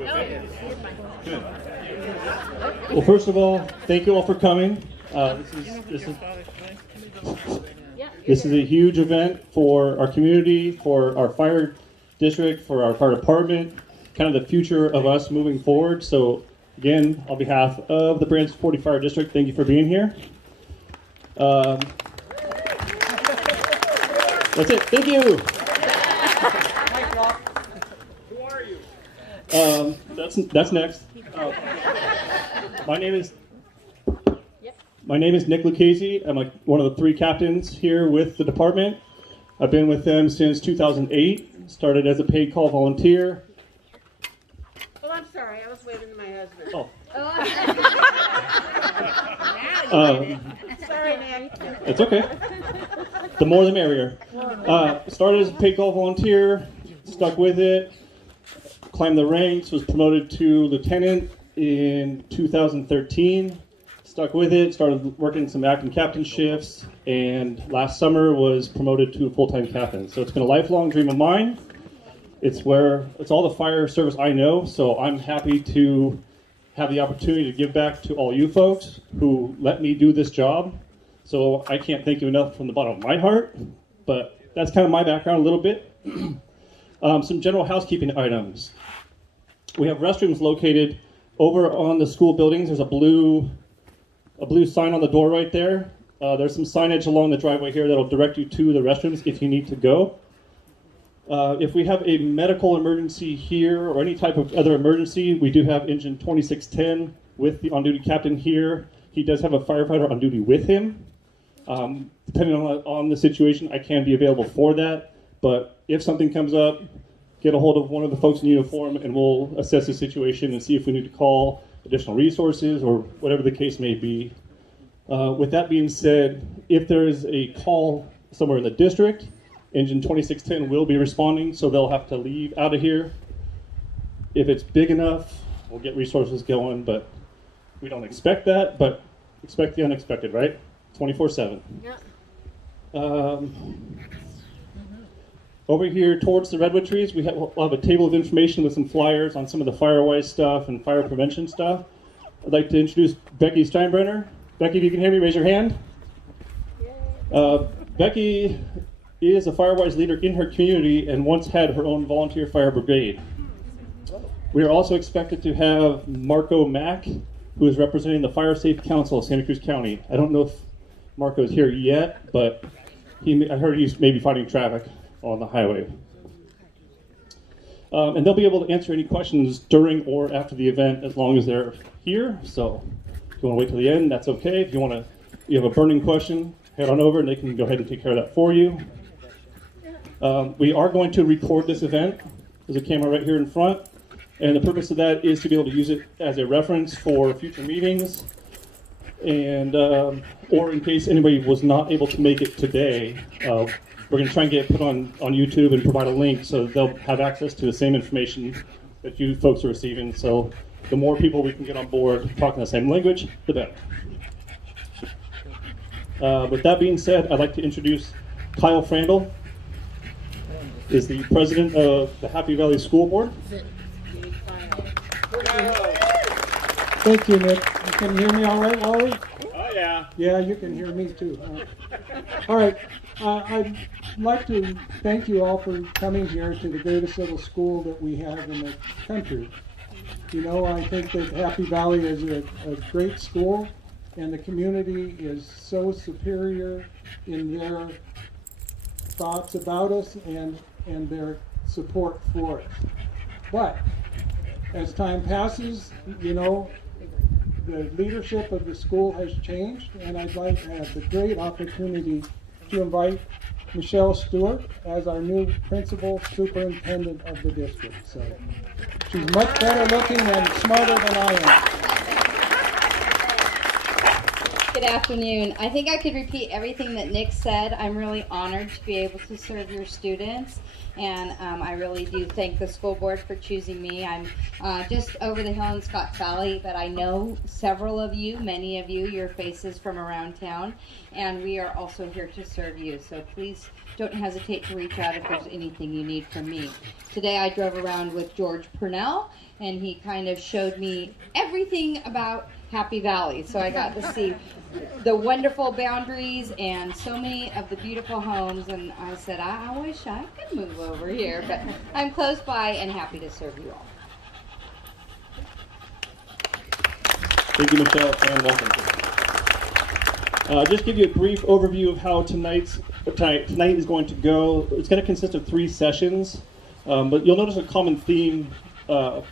Good. Well, first of all, thank you all for coming. This is a huge event for our community, for our fire district, for our fire department, kind of the future of us moving forward. So again, on behalf of the Branciforte Fire District, thank you for being here. That's it. Thank you. Who are you? That's next. My name is Nick Lucchesi. I'm one of the 3 captains here with the department. I've been with them since 2008. Started as a paid call volunteer. Oh, I'm sorry. I was waving to my husband. Oh. Sorry, man. It's okay. The more the merrier. Started as a paid call volunteer, stuck with it, climbed the ranks, was promoted to lieutenant in 2013, stuck with it, started working some acting captain shifts, and last summer was promoted to a full-time captain. So it's been a lifelong dream of mine. It's all the fire service I know, so I'm happy to have the opportunity to give back to all you folks who let me do this job. So I can't thank you enough from the bottom of my heart, but that's kind of my background a little bit. Some general housekeeping items. We have restrooms located over on the school buildings. There's a blue sign on the door right there. There's some signage along the driveway here that'll direct you to the restrooms if you need to go. If we have a medical emergency here or any type of other emergency, we do have engine 2610 with the on-duty captain here. He does have a firefighter on duty with him. Depending on the situation, I can be available for that. But if something comes up, get a hold of one of the folks in uniform and we'll assess the situation and see if we need to call additional resources or whatever the case may be. With that being said, if there is a call somewhere in the district, engine 2610 will be responding, so they'll have to leave out of here. If it's big enough, we'll get resources going, but we don't expect that, but expect the unexpected, right? 24/7. Yeah. Over here towards the redwood trees, we'll have a table of information with some flyers on some of the fire-wise stuff and fire prevention stuff. I'd like to introduce Becky Steinbrenner. Becky, if you can hear me, raise your hand. Becky is a fire-wise leader in her community and once had her own volunteer fire brigade. We are also expected to have Marco Mack, who is representing the Fire Safe Council of Santa Cruz County. I don't know if Marco is here yet, but I heard he's maybe fighting traffic on the highway. And they'll be able to answer any questions during or after the event as long as they're here. So if you want to wait till the end, that's okay. If you have a burning question, head on over and they can go ahead and take care of that for you. We are going to record this event. There's a camera right here in front. And the purpose of that is to be able to use it as a reference for future meetings and or in case anybody was not able to make it today. We're going to try and get it put on YouTube and provide a link so they'll have access to the same information that you folks are receiving. So the more people we can get on board talking the same language, the better. With that being said, I'd like to introduce Kyle Frandle, is the president of the Happy Valley School Board. Thank you, Nick. You can hear me all right, Wally? Oh, yeah. Yeah, you can hear me too. All right. I'd like to thank you all for coming here to the greatest little school that we have in the country. You know, I think that Happy Valley is a great school, and the community is so superior in their thoughts about us and their support for us. But as time passes, you know, the leadership of the school has changed, and I'd like to have the great opportunity to invite Michelle Stewart as our new principal superintendent of the district. So she's much better looking and smarter than I Good afternoon. I think I could repeat everything that Nick said. I'm really honored to be able to serve your students, and I really do thank the school board for choosing me. I'm just over the hill in Scotts Valley, but I know several of you, many of you, your faces from around town, and we are also here to serve you. So please don't hesitate to reach out if there's anything you need from me. Today I drove around with George Purnell, and he kind of showed me everything about Happy Valley. So I got to see the wonderful boundaries and so many of the beautiful homes, and I said, I wish I could move over here, but I'm close by and happy to serve you all. Thank you, Michelle, and welcome. Just give you a brief overview of how tonight is going to go. It's going to consist of 3 sessions, but you'll notice a common theme of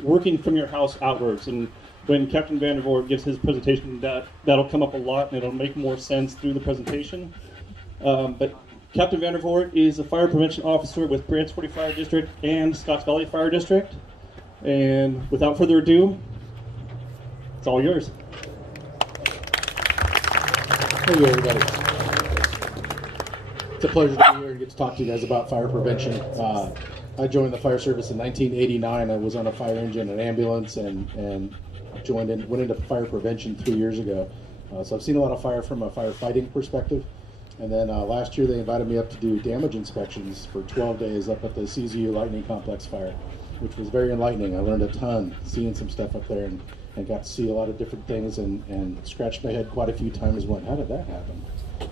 working from your house outwards. And when Captain Vandervoort gives his presentation, that'll come up a lot, and it'll make more sense through the presentation. But Captain Vandervoort is a fire prevention officer with Branciforte Fire District and Scotts Valley Fire District. And without further ado, it's all yours. Hey everybody. It's a pleasure to be here and get to talk to you guys about fire prevention. I joined the fire service in 1989. I was on a fire engine and ambulance and went into fire prevention 3 years ago. So I've seen a lot of fire from a firefighting perspective. And then last year they invited me up to do damage inspections for 12 days up at the CZU Lightning Complex fire, which was very enlightening. I learned a ton seeing some stuff up there and got to see a lot of different things and scratched my head quite a few times going, how did that happen?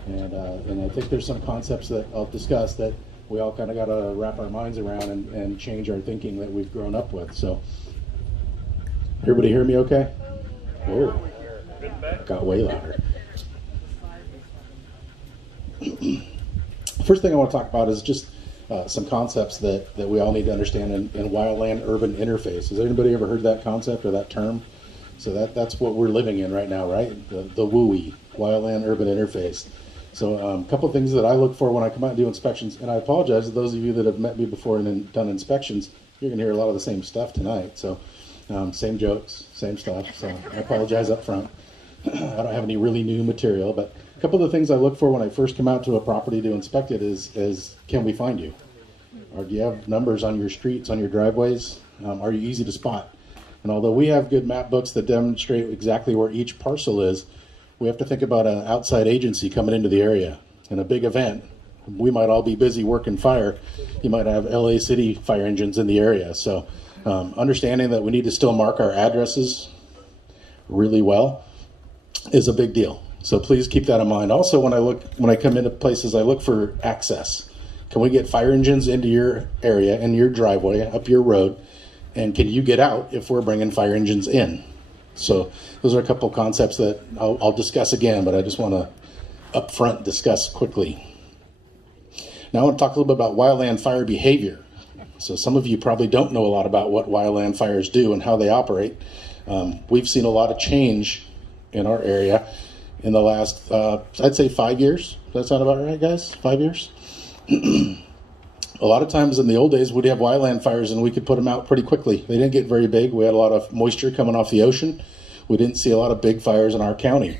And I think there's some concepts that I'll discuss that we all kind of got to wrap our minds around and change our thinking that we've grown up with. So, everybody hear me okay? Whoa, got way louder. First thing I want to talk about is just some concepts that we all need to understand in wildland-urban interface. Has anybody ever heard that concept or that term? So that's what we're living in right now, right? The WUI, wildland-urban interface. So a couple of things that I look for when I come out and do inspections, and I apologize to those of you that have met me before and done inspections. You're going to hear a lot of the same stuff tonight. So same jokes, same stuff. So I apologize up front. I don't have any really new material, but a couple of the things I look for when I first come out to a property to inspect it is can we find you? Or do you have numbers on your streets, on your driveways? Are you easy to spot? And although we have good map books that demonstrate exactly where each parcel is, we have to think about an outside agency coming into the area. In a big event, we might all be busy working fire. You might have LA City fire engines in the area. So understanding that we need to still mark our addresses really well is a big deal. So please keep that in mind. Also, when I come into places, I look for access. Can we get fire engines into your area, in your driveway, up your road? And can you get out if we're bringing fire engines in? So those are a couple concepts that I'll discuss again, but I just want to up front discuss quickly. Now I want to talk a little bit about wildland fire behavior. So some of you probably don't know a lot about what wildland fires do and how they operate. We've seen a lot of change in our area in the last, I'd say 5 years. Does that sound about right, guys? 5 years? A lot of times in the old days, we'd have wildland fires and we could put them out pretty quickly. They didn't get very big. We had a lot of moisture coming off the ocean. We didn't see a lot of big fires in our county.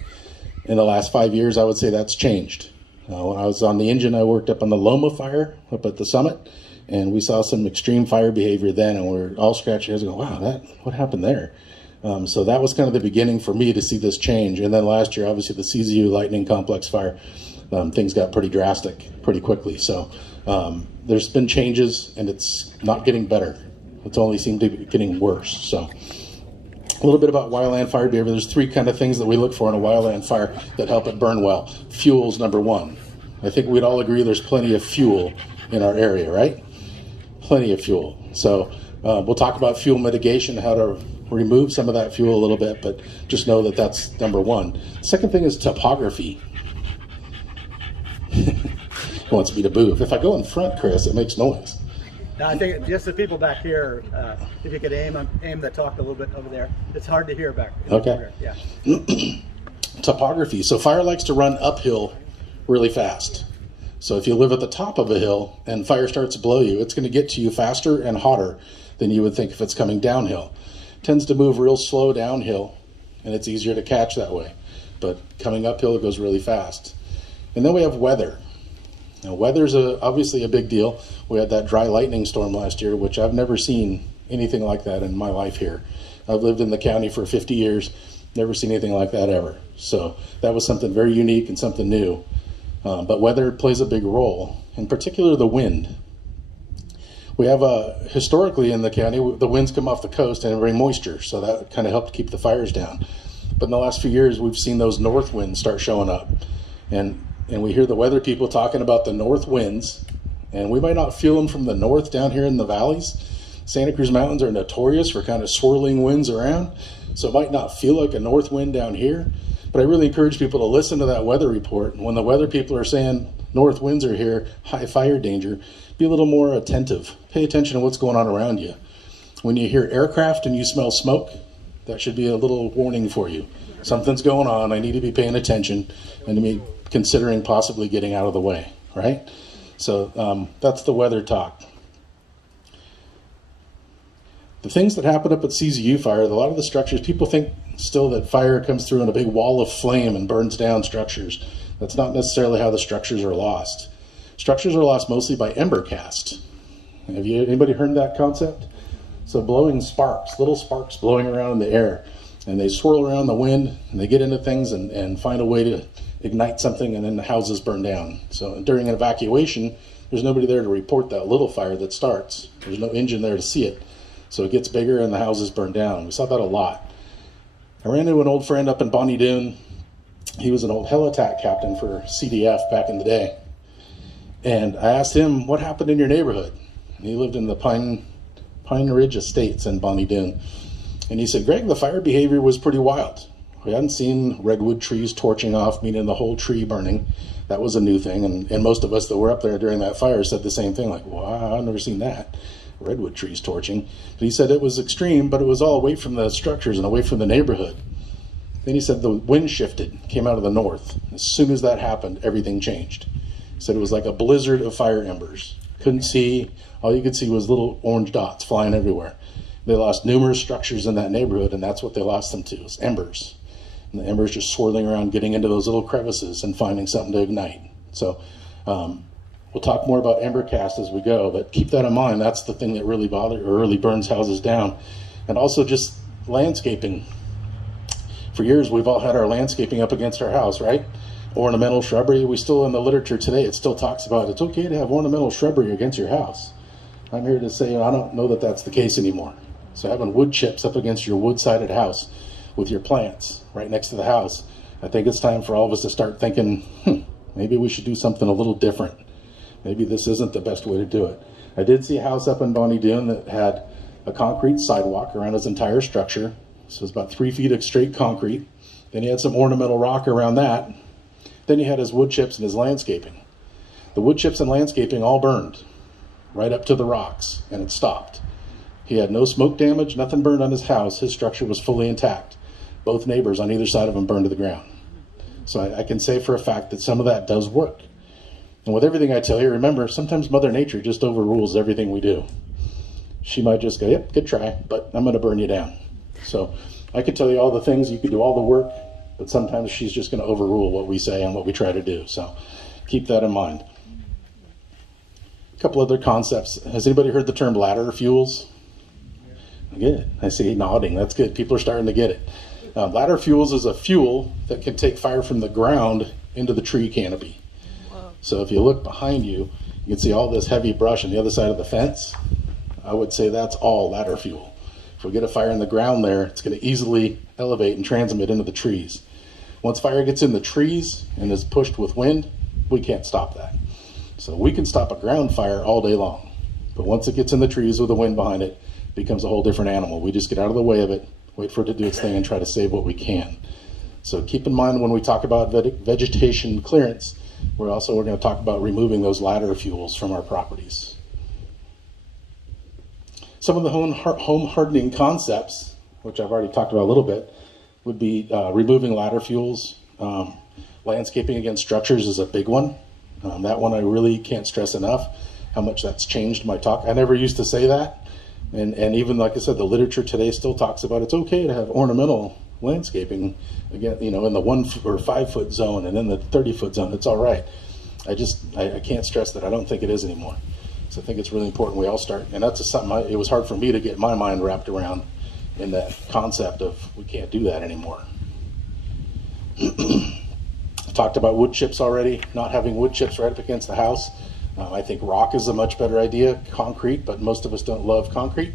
In the last 5 years, I would say that's changed. When I was on the engine, I worked up on the Loma fire up at the summit, and we saw some extreme fire behavior then, and we were all scratching our heads going, wow, what happened there? So that was kind of the beginning for me to see this change. And then last year, obviously, the CZU Lightning Complex fire, things got pretty drastic pretty quickly. So there's been changes, and it's not getting better. It's only seemed to be getting worse. So a little bit about wildland fire behavior. There's 3 kind of things that we look for in a wildland fire that help it burn well. Fuel's number 1. I think we'd all agree there's plenty of fuel in our area, right? Plenty of fuel. So we'll talk about fuel mitigation, how to remove some of that fuel a little bit, but just know that that's number 1. Second thing is topography. He wants me to move. If I go in front, Chris, it makes noise. No, I think just the people back here, if you could aim the talk a little bit over there. It's hard to hear back. Okay. Yeah. Topography. So fire likes to run uphill really fast. So if you live at the top of a hill and fire starts to blow you, it's going to get to you faster and hotter than you would think if it's coming downhill. It tends to move real slow downhill, and it's easier to catch that way. but coming uphill it goes really fast. And then we have weather. Now, weather's obviously a big deal. We had that dry lightning storm last year, which I've never seen anything like that in my life here. I've lived in the county for 50 years, never seen anything like that ever. So that was something very unique and something new. But weather plays a big role, in particular the wind. We have historically in the county, the winds come off the coast and bring moisture, so that kind of helped keep the fires down. But in the last few years, we've seen those north winds start showing up. And we hear the weather people talking about the north winds, and we might not feel them from the north down here in the valleys. Santa Cruz Mountains are notorious for kind of swirling winds around, so it might not feel like a north wind down here. But I really encourage people to listen to that weather report. And when the weather people are saying north winds are here, high fire danger, be a little more attentive. Pay attention to what's going on around you. When you hear aircraft and you smell smoke, that should be a little warning for you. Something's going on. I need to be paying attention and to be considering possibly getting out of the way, right? So that's the weather talk. The things that happen up at CZU fire, a lot of the structures, people think still that fire comes through in a big wall of flame and burns down structures. That's not necessarily how the structures are lost. Structures are lost mostly by ember cast. Anybody heard that concept? So blowing sparks, little sparks blowing around in the air, and they swirl around the wind, and they get into things and find a way to ignite something, and then the houses burn down. So during an evacuation, there's nobody there to report that little fire that starts. There's no engine there to see it. So it gets bigger and the houses burn down. We saw that a lot. I ran into an old friend up in Bonnie Doon. He was an old hell attack captain for CDF back in the day. And I asked him, what happened in your neighborhood? And he lived in the Pine Ridge Estates in Bonnie Doon. And he said, Greg, the fire behavior was pretty wild. We hadn't seen redwood trees torching off, meaning the whole tree burning. That was a new thing. And most of us that were up there during that fire said the same thing, like, wow, I've never seen that. Redwood trees torching. But he said it was extreme, but it was all away from the structures and away from the neighborhood. Then he said the wind shifted, came out of the north. As soon as that happened, everything changed. He said it was like a blizzard of fire embers. Couldn't see, all you could see was little orange dots flying everywhere. They lost numerous structures in that neighborhood, and that's what they lost them to, was embers. And the embers just swirling around, getting into those little crevices and finding something to ignite. So we'll talk more about ember cast as we go, but keep that in mind. That's the thing that really really burns houses down. And also just landscaping. For years, we've all had our landscaping up against our house, right? Ornamental shrubbery. We still, in the literature today, it still talks about it's okay to have ornamental shrubbery against your house. I'm here to say I don't know that that's the case anymore. So having wood chips up against your wood-sided house with your plants right next to the house, I think it's time for all of us to start thinking, maybe we should do something a little different. Maybe this isn't the best way to do it. I did see a house up in Bonnie Doon that had a concrete sidewalk around its entire structure. So it was about 3 feet of straight concrete. Then he had some ornamental rock around that. Then he had his wood chips and his landscaping. The wood chips and landscaping all burned right up to the rocks, and it stopped. He had no smoke damage, nothing burned on his house. His structure was fully intact. Both neighbors on either side of him burned to the ground. So I can say for a fact that some of that does work. And with everything I tell you, remember, sometimes Mother Nature just overrules everything we do. She might just go, yep, good try, but I'm going to burn you down. So I could tell you all the things, you could do all the work, but sometimes she's just going to overrule what we say and what we try to do. So keep that in mind. A couple other concepts. Has anybody heard the term ladder fuels? Good. I see nodding. That's good. People are starting to get it. Ladder fuels is a fuel that can take fire from the ground into the tree canopy. So if you look behind you, you can see all this heavy brush on the other side of the fence. I would say that's all ladder fuel. If we get a fire in the ground there, it's going to easily elevate and transmit into the trees. Once fire gets in the trees and is pushed with wind, we can't stop that. So we can stop a ground fire all day long. But once it gets in the trees with the wind behind it, it becomes a whole different animal. We just get out of the way of it, wait for it to do its thing, and try to save what we can. So keep in mind when we talk about vegetation clearance, we're going to talk about removing those ladder fuels from our properties. Some of the home hardening concepts, which I've already talked about a little bit, would be removing ladder fuels. Landscaping against structures is a big one. That one I really can't stress enough how much that's changed my talk. I never used to say that. And even like I said, the literature today still talks about it's okay to have ornamental landscaping, again, you know, in the 1 or 5 foot zone and in the 30 foot zone, it's all right. I can't stress that. I don't think it is anymore. So I think it's really important we all start, and that's something it was hard for me to get my mind wrapped around, in that concept of we can't do that anymore. I talked about wood chips already, not having wood chips right up against the house. I think rock is a much better idea, concrete, but most of us don't love concrete.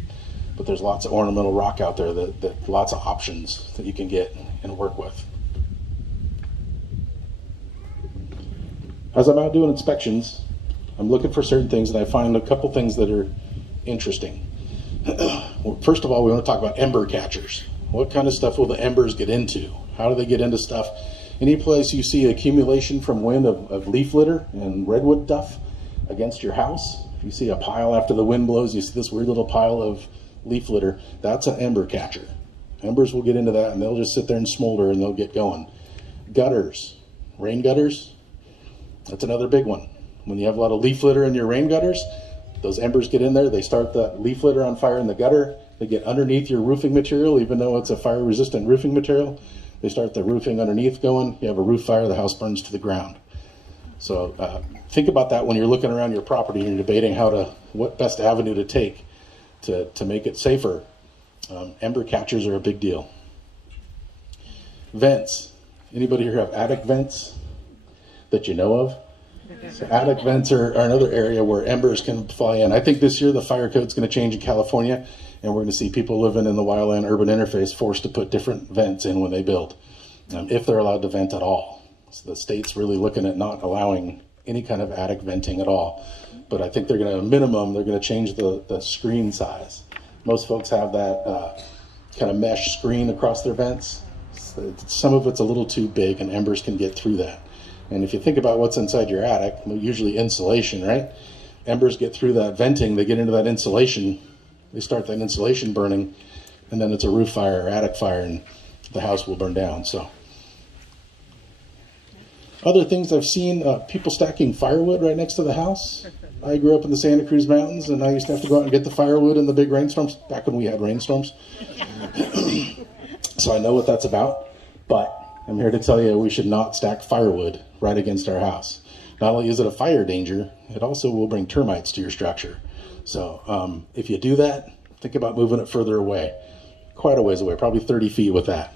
But there's lots of ornamental rock out there, that lots of options that you can get and work with. As I'm out doing inspections, I'm looking for certain things, and I find a couple things that are interesting. Well, first of all, we want to talk about ember catchers. What kind of stuff will the embers get into? How do they get into stuff? Any place you see accumulation from wind of leaf litter and redwood duff against your house, if you see a pile after the wind blows, you see this weird little pile of leaf litter, that's an ember catcher. Embers will get into that, and they'll just sit there and smolder, and they'll get going. Gutters, rain gutters, that's another big one. When you have a lot of leaf litter in your rain gutters, those embers get in there, they start the leaf litter on fire in the gutter, they get underneath your roofing material, even though it's a fire resistant roofing material, they start the roofing underneath going, you have a roof fire, the house burns to the ground. So think about that when you're looking around your property and you're debating what best avenue to take to make it safer. Ember catchers are a big deal. Vents. Anybody here have attic vents that you know of? So attic vents are another area where embers can fly in. I think this year the fire code's going to change in California, and we're going to see people living in the wildland urban interface forced to put different vents in when they build, if they're allowed to vent at all. So the state's really looking at not allowing any kind of attic venting at all. But I think they're going to change the screen size. Most folks have that kind of mesh screen across their vents. So some of it's a little too big, and embers can get through that. And if you think about what's inside your attic, usually insulation, right? Embers get through that venting, they get into that insulation, they start that insulation burning, and then it's a roof fire or attic fire, and the house will burn down. So, other things I've seen, people stacking firewood right next to the house. I grew up in the Santa Cruz Mountains, and I used to have to go out and get the firewood in the big rainstorms, back when we had rainstorms. So I know what that's about, but I'm here to tell you we should not stack firewood right against our house. Not only is it a fire danger, it also will bring termites to your structure. So if you do that, think about moving it further away, quite a ways away, probably 30 feet with that.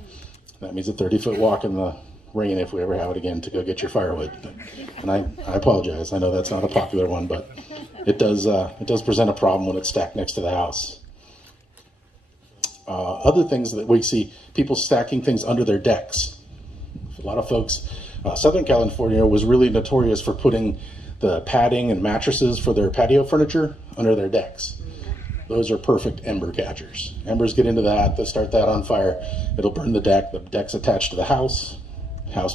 That means a 30-foot walk in the rain if we ever have it again to go get your firewood. And I apologize. I know that's not a popular one, but it does present a problem when it's stacked next to the house. Other things that we see, people stacking things under their decks. A lot of folks, Southern California was really notorious for putting the padding and mattresses for their patio furniture under their decks. Those are perfect ember catchers. Embers get into that, they start that on fire, it'll burn the deck's attached to the house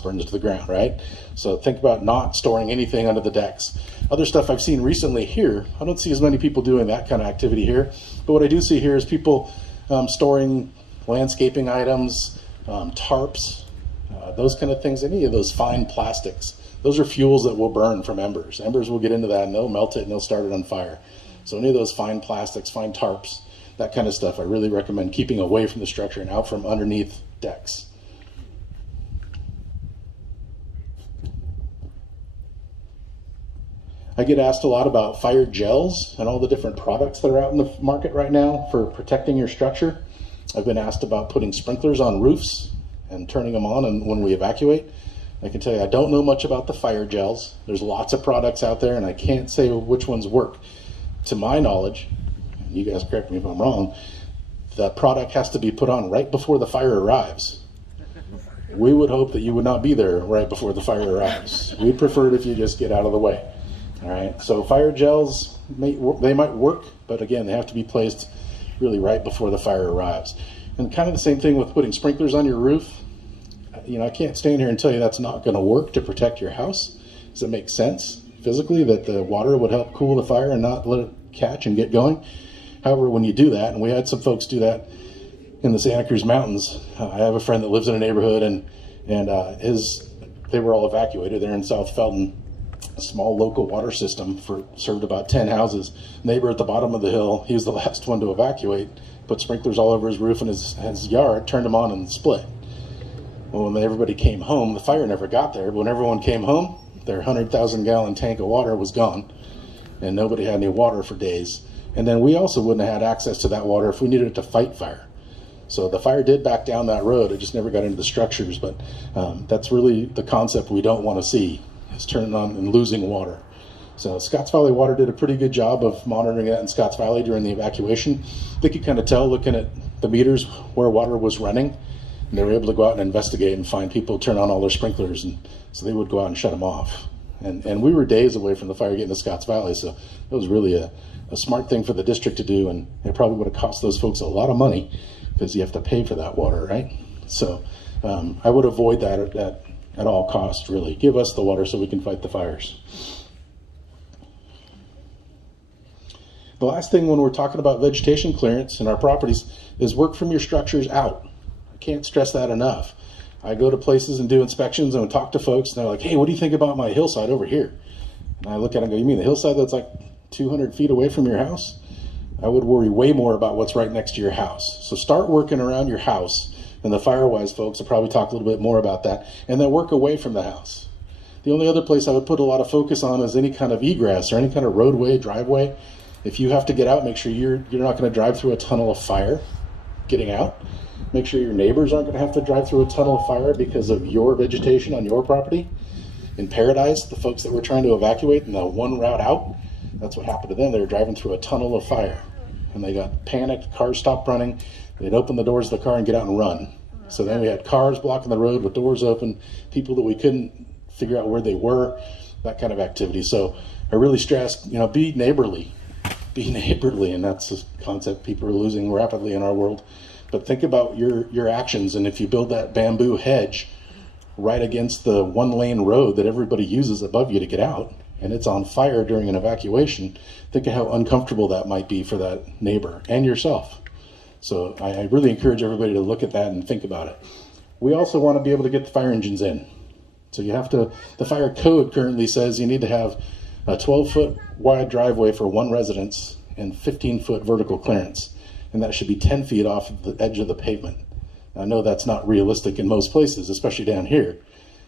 burns to the ground, right? So think about not storing anything under the decks. Other stuff I've seen recently here, I don't see as many people doing that kind of activity here, but what I do see here is people storing landscaping items, tarps, those kind of things, any of those fine plastics. Those are fuels that will burn from embers. Embers will get into that and they'll melt it and they'll start it on fire. So any of those fine plastics, fine tarps, that kind of stuff, I really recommend keeping away from the structure and out from underneath decks. I get asked a lot about fire gels and all the different products that are out in the market right now for protecting your structure. I've been asked about putting sprinklers on roofs and turning them on and when we evacuate. I can tell you I don't know much about the fire gels. There's lots of products out there and I can't say which ones work. To my knowledge, you guys correct me if I'm wrong, that product has to be put on right before the fire arrives. We would hope that you would not be there right before the fire arrives. We'd prefer it if you just get out of the way. All right, so fire gels, they might work, but again, they have to be placed really right before the fire arrives. And kind of the same thing with putting sprinklers on your roof. You know, I can't stand here and tell you that's not going to work to protect your house. Does it make sense physically that the water would help cool the fire and not let it catch and get going? However, when you do that, and we had some folks do that in the Santa Cruz Mountains. I have a friend that lives in a neighborhood, and they were all evacuated. They're in South Felton. A small local water system served about 10 houses. Neighbor at the bottom of the hill, he was the last one to evacuate, put sprinklers all over his roof and his yard, turned them on and split. Well, when everybody came home, the fire never got there. But when everyone came home, their 100,000-gallon tank of water was gone, and nobody had any water for days. And then we also wouldn't have had access to that water if we needed it to fight fire. So the fire did back down that road. It just never got into the structures. But that's really the concept we don't want to see, is turning on and losing water. So Scotts Valley Water did a pretty good job of monitoring that in Scotts Valley during the evacuation. They could kind of tell, looking at the meters, where water was running. And they were able to go out and investigate and find people turn on all their sprinklers. And so they would go out and shut them off. And we were days away from the fire getting to Scotts Valley. So it was really a smart thing for the district to do. And it probably would have cost those folks a lot of money, because you have to pay for that water, right? So I would avoid that at all costs, really. Give us the water so we can fight the fires. The last thing when we're talking about vegetation clearance in our properties is work from your structures out. I can't stress that enough. I go to places and do inspections and talk to folks, and they're like, hey, what do you think about my hillside over here? And I look at it and go, you mean the hillside that's like 200 feet away from your house? I would worry way more about what's right next to your house. So start working around your house, and the Firewise folks will probably talk a little bit more about that, and then work away from the house. The only other place I would put a lot of focus on is any kind of egress or any kind of roadway, driveway. If you have to get out, make sure you're not going to drive through a tunnel of fire getting out. Make sure your neighbors aren't going to have to drive through a tunnel of fire because of your vegetation on your property. In Paradise, the folks that were trying to evacuate in the one route out, that's what happened to them. They were driving through a tunnel of fire, and they got panicked. Cars stopped running. They'd open the doors of the car and get out and run. So then we had cars blocking the road with doors open, people that we couldn't figure out where they were, that kind of activity. So I really stress, be neighborly. Be neighborly, and that's a concept people are losing rapidly in our world. But think about your actions, and if you build that bamboo hedge right against the one-lane road that everybody uses above you to get out, and it's on fire during an evacuation, think of how uncomfortable that might be for that neighbor and yourself. So I really encourage everybody to look at that and think about it. We also want to be able to get the fire engines in. So you have to, the fire code currently says you need to have a 12-foot wide driveway for one residence and 15-foot vertical clearance. And that should be 10 feet off of the edge of the pavement. I know that's not realistic in most places, especially down here,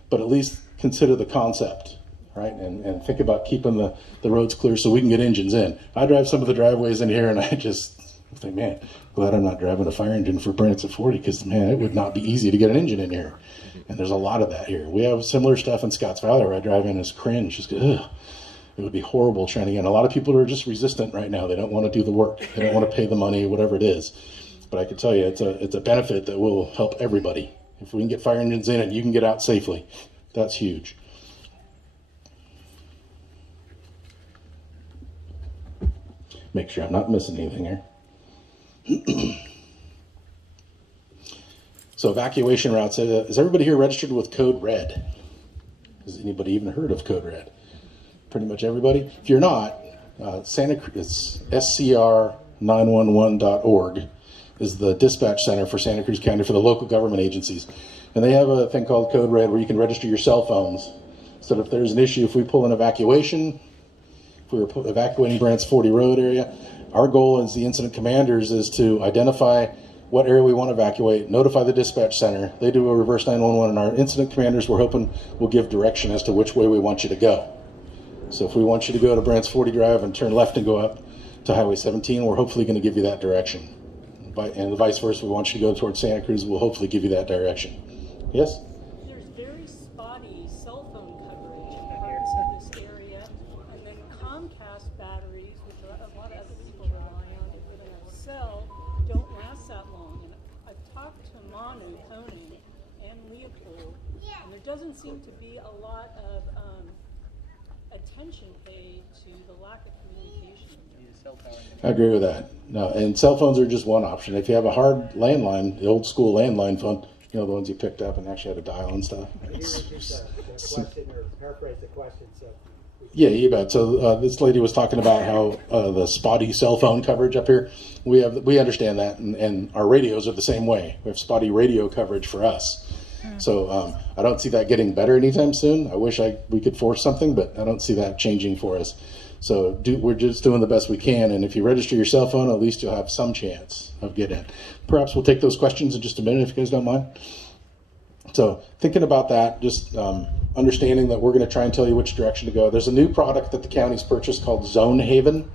but at least consider the concept, right? And think about keeping the roads clear so we can get engines in. I drive some of the driveways in here, and I just think, man, glad I'm not driving a fire engine for Branciforte, because, man, it would not be easy to get an engine in here. And there's a lot of that here. We have similar stuff in Scotts Valley where I drive in as cringe. Just go, ugh. It would be horrible trying to get in. A lot of people are just resistant right now. They don't want to do the work. They don't want to pay the money, whatever it is. But I can tell you, it's a benefit that will help everybody. If we can get fire engines in and you can get out safely, that's huge. Make sure I'm not missing anything here. So evacuation routes. Is everybody here registered with Code Red? Has anybody even heard of Code Red? Pretty much everybody. If you're not, Santa Cruz, scr911.org is the dispatch center for Santa Cruz County for the local government agencies. And they have a thing called Code Red where you can register your cell phones. So that if there's an issue, if we pull an evacuation, if we were evacuating Branciforte Road area, our goal as the incident commanders is to identify what area we want to evacuate, notify the dispatch center. They do a reverse 911, and our incident commanders, we're hoping, will give direction as to which way we want you to go. So if we want you to go to Branciforte Drive and turn left and go up to Highway 17, we're hopefully going to give you that direction. And vice versa, we want you to go towards Santa Cruz, we'll hopefully give you that direction. Yes? There's very spotty cell phone coverage in parts of this area, and then Comcast batteries, which a lot of other people rely on to put in a cell, don't last that long. And I've talked to Manu, Tony, and Leopold, and there doesn't seem to be a lot of attention paid to the lack of communication. I agree with that. No, and cell phones are just one option. If you have a hard landline, the old school landline phone, the ones you picked up and actually had to dial and stuff. Can you repeat the question or paraphrase the question? Yeah, you bet. So this lady was talking about how the spotty cell phone coverage up here. We understand that, and our radios are the same way. We have spotty radio coverage for us. So I don't see that getting better anytime soon. I wish we could force something, but I don't see that changing for us. So we're just doing the best we can, and if you register your cell phone, at least you'll have some chance of getting in. Perhaps we'll take those questions in just a minute if you guys don't mind. So thinking about that, just understanding that we're going to try and tell you which direction to go. There's a new product that the county's purchased called Zone Haven.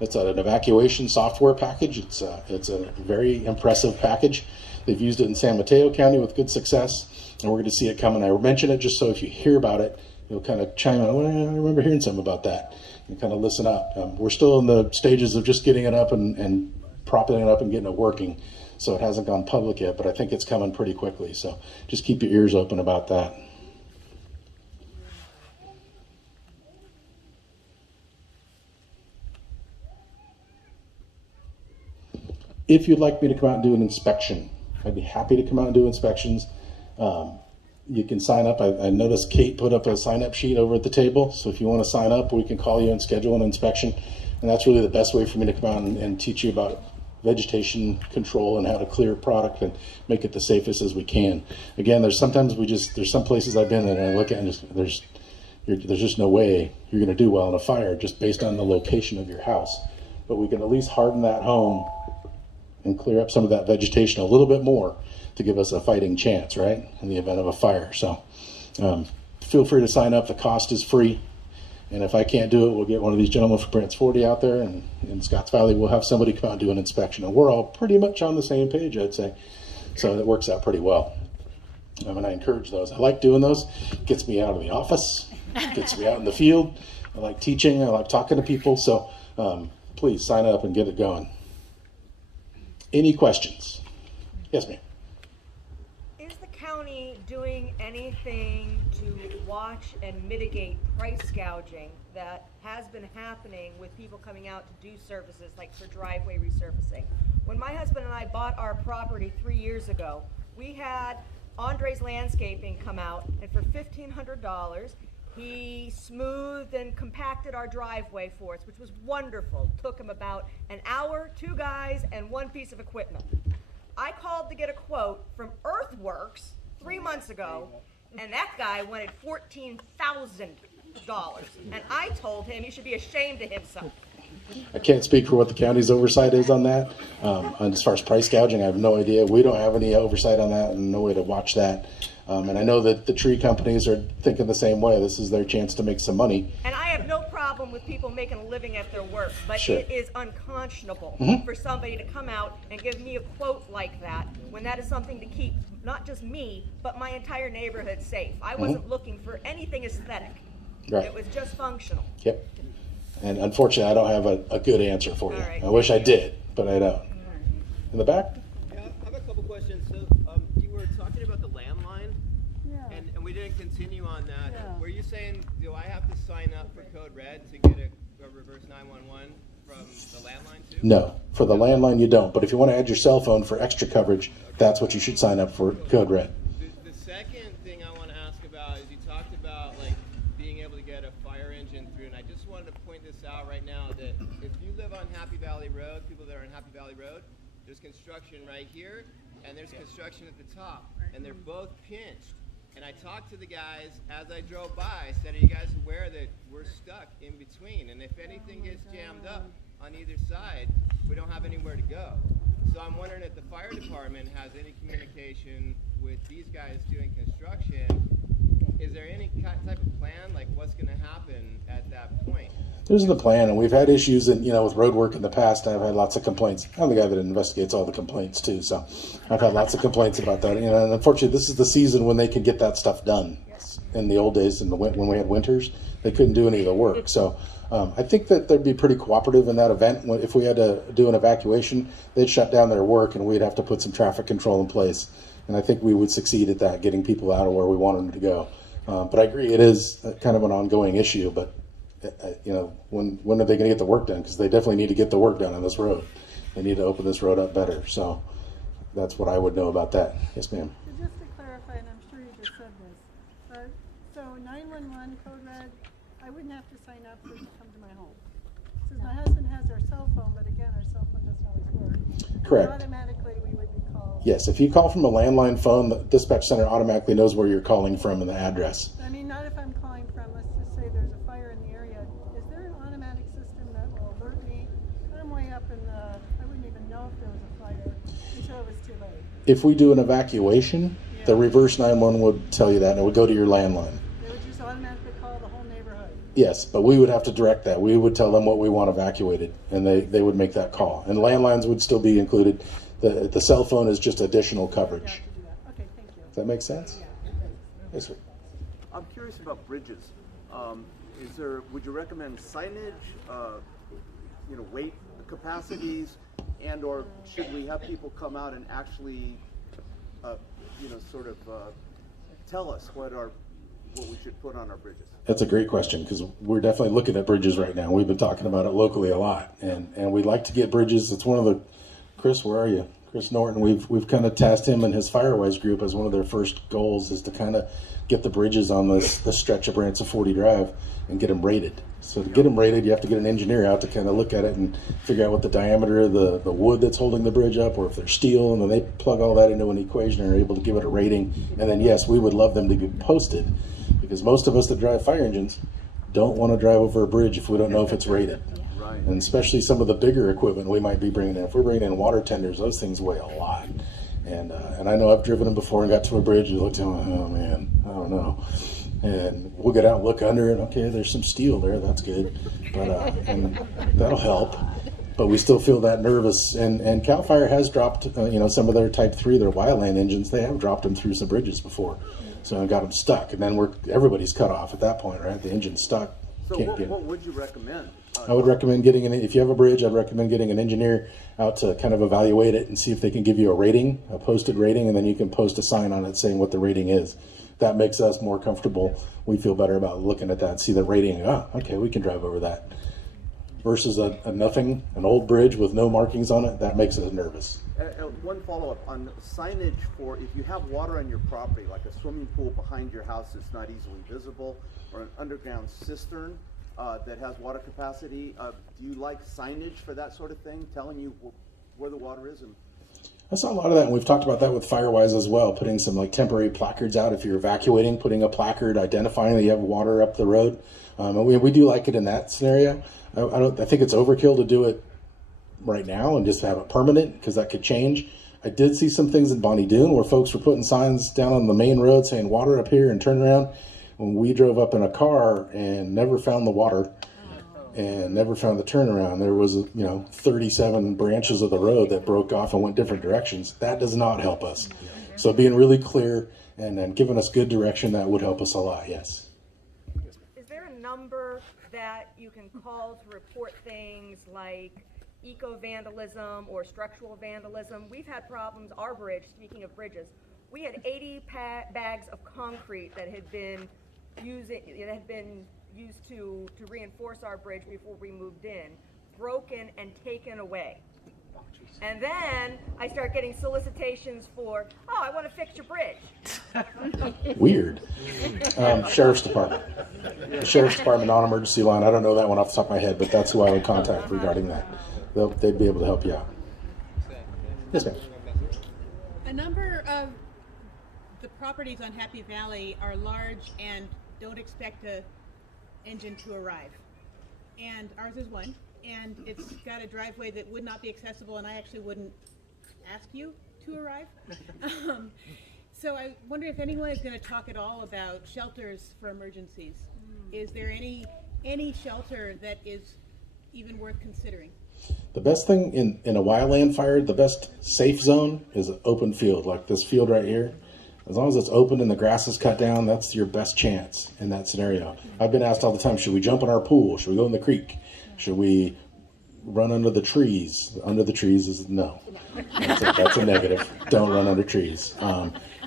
It's an evacuation software package. It's a very impressive package. They've used it in San Mateo County with good success, and we're going to see it coming. I mention it just so if you hear about it, you'll kind of chime in. Well, I remember hearing something about that, and kind of listen up. We're still in the stages of just getting it up and propping it up and getting it working, so it hasn't gone public yet, but I think it's coming pretty quickly. So just keep your ears open about that. If you'd like me to come out and do an inspection, I'd be happy to come out and do inspections. You can sign up. I noticed Kate put up a sign-up sheet over at the table, so if you want to sign up, we can call you and schedule an inspection. And that's really the best way for me to come out and teach you about vegetation control and how to clear a product and make it the safest as we can. Again, there's some places I've been in and I look at and there's just no way you're going to do well in a fire just based on the location of your house. But we can at least harden that home and clear up some of that vegetation a little bit more to give us a fighting chance, right, in the event of a fire. So feel free to sign up. The cost is free. And if I can't do it, we'll get one of these gentlemen from Branciforte out there, and in Scotts Valley, we'll have somebody come out and do an inspection. And we're all pretty much on the same page, I'd say. So it works out pretty well. And I encourage those. I like doing those. It gets me out of the office. It gets me out in the field. I like teaching. I like talking to people. So please sign up and get it going. Any questions? Yes, ma'am. Is the county doing anything to watch and mitigate price gouging that has been happening with people coming out to do services like for driveway resurfacing? When my husband and I bought our property 3 years ago, we had Andre's Landscaping come out, and for $1,500, he smoothed and compacted our driveway for us, which was wonderful. Took him about an hour, 2 guys, and 1 piece of equipment. I called to get a quote from Earthworks 3 months ago, and that guy wanted $14,000. And I told him he should be ashamed of himself. I can't speak for what the county's oversight is on that. And as far as price gouging, I have no idea. We don't have any oversight on that and no way to watch that. And I know that the tree companies are thinking the same way. This is their chance to make some money. And I have no problem with people making a living at their work, but Sure. It is unconscionable for somebody to come out and give me a quote like that when that is something to keep not just me, but my entire neighborhood safe. I wasn't looking for anything aesthetic. Right. It was just functional. Yep. And unfortunately, I don't have a good answer for you. All right. I wish I did, but I don't. In the back? Yeah, I have a couple questions. So you were talking about the landline, and we didn't continue on that. Yeah. Were you saying, do I have to sign up for Code Red to get a reverse 911 from the landline too? No. For the landline, you don't. But if you want to add your cell phone for extra coverage, that's what you should sign up for, Code Red. The second thing I want to ask about is you talked about like being able to get a fire engine through, and I just wanted to point this out right now that if you live on Happy Valley Road, people that are on Happy Valley Road, there's construction right here, and there's construction at the top, and they're both pinched. And I talked to the guys as I drove by. I said, are you guys aware that we're stuck in between? And if anything gets jammed up on either side, we don't have anywhere to go. So I'm wondering if the fire department has any communication with these guys doing construction. Is there any type of plan, like what's going to happen at that point? There's the plan, and we've had issues with road work in the past. I've had lots of complaints. I'm the guy that investigates all the complaints too, so I've had lots of complaints about that. And unfortunately, this is the season when they can get that stuff done. In the old days, when we had winters, they couldn't do any of the work. So I think that they'd be pretty cooperative in that event. If we had to do an evacuation, they'd shut down their work, and we'd have to put some traffic control in place. And I think we would succeed at that, getting people out of where we want them to go. But I agree, it is kind of an ongoing issue. But when are they going to get the work done? Because they definitely need to get the work done on this road. They need to open this road up better. So that's what I would know about that. Yes, ma'am. So just to clarify, and I'm sure you just said this, so 911 Code Red, I wouldn't have to sign up for it to come to my home. Since my husband has our cell phone, but again, our cell phone doesn't always work. Correct. Automatically, we would be called. Yes, if you call from a landline phone, the dispatch center automatically knows where you're calling from and the address. I mean, not if I'm calling from, let's just say there's a fire in the area. Is there an automatic system that will alert me? I'm way up in the, I wouldn't even know if there was a fire until it was too late. If we do an evacuation, Yeah. The reverse 911 would tell you that, and it would go to your landline. They would just automatically call the whole neighborhood. Yes, but we would have to direct that. We would tell them what we want evacuated, and they would make that call. And landlines would still be included. The cell phone is just additional coverage. Have to do that. Okay, thank you. Does that make sense? Yeah. Yes, sir. I'm curious about bridges. Would you recommend signage, weight capacities, and/or should we have people come out and actually, tell us what we should put on our bridges? That's a great question, because we're definitely looking at bridges right now. We've been talking about it locally a lot, and we'd like to get bridges. It's one of the, Chris, where are you? Chris Norton. We've kind of tasked him and his Firewise group as one of their first goals is to kind of get the bridges on this stretch of Branciforte Drive and get them rated. So to get them rated, you have to get an engineer out to kind of look at it and figure out what the diameter of the wood that's holding the bridge up, or if they're steel, and then they plug all that into an equation and are able to give it a rating. And then, yes, we would love them to be posted, because most of us that drive fire engines don't want to drive over a bridge if we don't know if it's rated. Right. And especially some of the bigger equipment we might be bringing in. If we're bringing in water tenders, those things weigh a lot. And I know I've driven them before and got to a bridge and looked at them, oh man, I don't know. And we'll get out and look under it. Okay, there's some steel there. That's good. But and that'll help. But we still feel that nervous. And CAL FIRE has dropped, some of their Type 3, their wildland engines, they have dropped them through some bridges before. So I got them stuck. And then everybody's cut off at that point, right? The engine's stuck. So what would you recommend? I would recommend if you have a bridge, I'd recommend getting an engineer out to kind of evaluate it and see if they can give you a rating, a posted rating, and then you can post a sign on it saying what the rating is. That makes us more comfortable. We feel better about looking at that, see the rating, okay, we can drive over that. Versus a nothing, an old bridge with no markings on it, that makes us nervous. One follow-up on signage for if you have water on your property, like a swimming pool behind your house that's not easily visible, or an underground cistern that has water capacity. Do you like signage for that sort of thing, telling you where the water is? I saw a lot of that, and we've talked about that with Firewise as well, putting some temporary placards out if you're evacuating, putting a placard identifying that you have water up the road. And we do like it in that scenario. I think it's overkill to do it right now and just have it permanent, because that could change. I did see some things in Bonnie Doon where folks were putting signs down on the main road saying water up here and turn around. When we drove up in a car and never found the water and never found the turnaround, there was 37 branches of the road that broke off and went different directions. That does not help us. So being really clear and giving us good direction, that would help us a lot. Yes. Is there a number that you can call to report things like eco-vandalism or structural vandalism? We've had problems, our bridge, speaking of bridges, we had 80 bags of concrete that had been used to reinforce our bridge before we moved in, broken and taken away. And then I start getting solicitations for, I want to fix your bridge. Weird. Sheriff's Department. The Sheriff's Department non-emergency line. I don't know that one off the top of my head, but that's who I would contact regarding that. They'd be able to help you out. Yes, ma'am. A number of the properties on Happy Valley are large and don't expect an engine to arrive. And ours is one. And it's got a driveway that would not be accessible, and I actually wouldn't ask you to arrive. So I wonder if anyone is going to talk at all about shelters for emergencies. Is there any shelter that is even worth considering? The best thing in a wildland fire, the best safe zone is an open field, like this field right here. As long as it's open and the grass is cut down, that's your best chance in that scenario. I've been asked all the time, should we jump in our pool? Should we go in the creek? Should we run under the trees? Under the trees is no. That's a negative. Don't run under trees.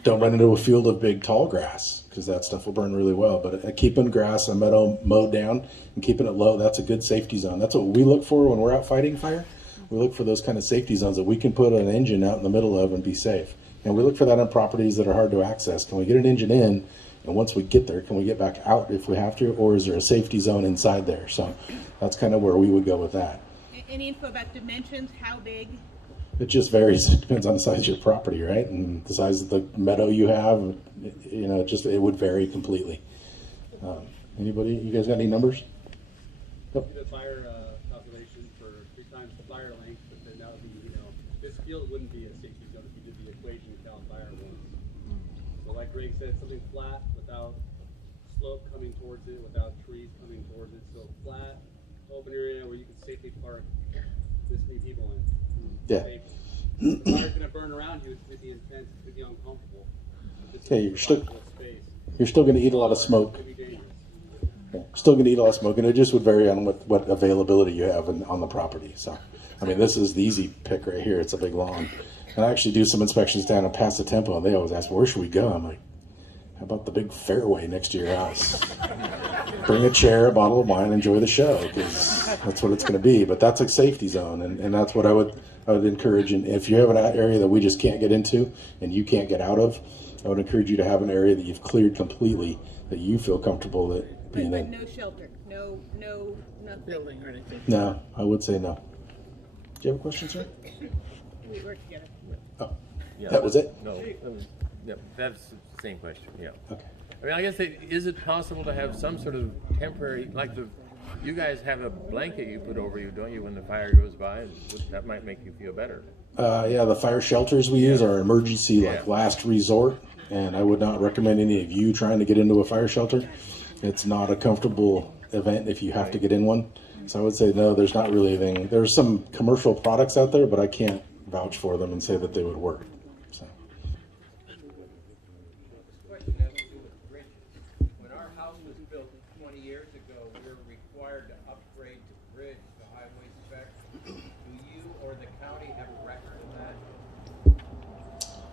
Don't run into a field of big tall grass, because that stuff will burn really well. But keeping grass, a meadow mowed down and keeping it low, that's a good safety zone. That's what we look for when we're out fighting fire. We look for those kind of safety zones that we can put an engine out in the middle of and be safe. And we look for that on properties that are hard to access. Can we get an engine in? And once we get there, can we get back out if we have to? Or is there a safety zone inside there? So that's kind of where we would go with that. Any info about dimensions? How big? It just varies. It depends on the size of your property, right? And the size of the meadow you have, it would vary completely. Anybody, you guys got any numbers? Nope. The fire calculation for 3 times the fire length, but then that would be, this field wouldn't be a safety zone if you did the equation CAL FIRE was. slope coming towards it without trees coming towards it. So flat, open area where you can safely park this many people in. Yeah. The fire's gonna burn around you. It's gonna be intense. It's gonna be uncomfortable. Yeah, you're still going to eat a lot of smoke. Yeah, still going to eat a lot of smoke, and it just would vary on what availability you have on the property. So, I mean, this is the easy pick right here. It's a big lawn. And I actually do some inspections down in Paso Tempo, and they always ask, where should we go? I'm like, how about the big fairway next to your house? Bring a chair, a bottle of wine, enjoy the show, because that's what it's going to be. But that's a safety zone, and that's what I would encourage. And if you have an area that we just can't get into and you can't get out of, I would encourage you to have an area that you've cleared completely, that you feel comfortable that being in. No shelter, no nothing. Building or anything. No, I would say no. Do you have a question, sir? We work together. Oh, Yeah, that was it? No, yeah, that's the same question, yeah. Okay. I mean, I guess, is it possible to have some sort of temporary, like you guys have a blanket you put over you, don't you, when the fire goes by? That might make you feel better. Yeah, the fire shelters we use are emergency, like last resort, and I would not recommend any of you trying to get into a fire shelter. It's not a comfortable event if you have to get in one. So I would say no, there's not really anything. There's some commercial products out there, but I can't vouch for them and say that they would work. So. Question has to do with bridges. When our house was built 20 years ago, we were required to upgrade the bridge to highway specs. Do you or the county have a record of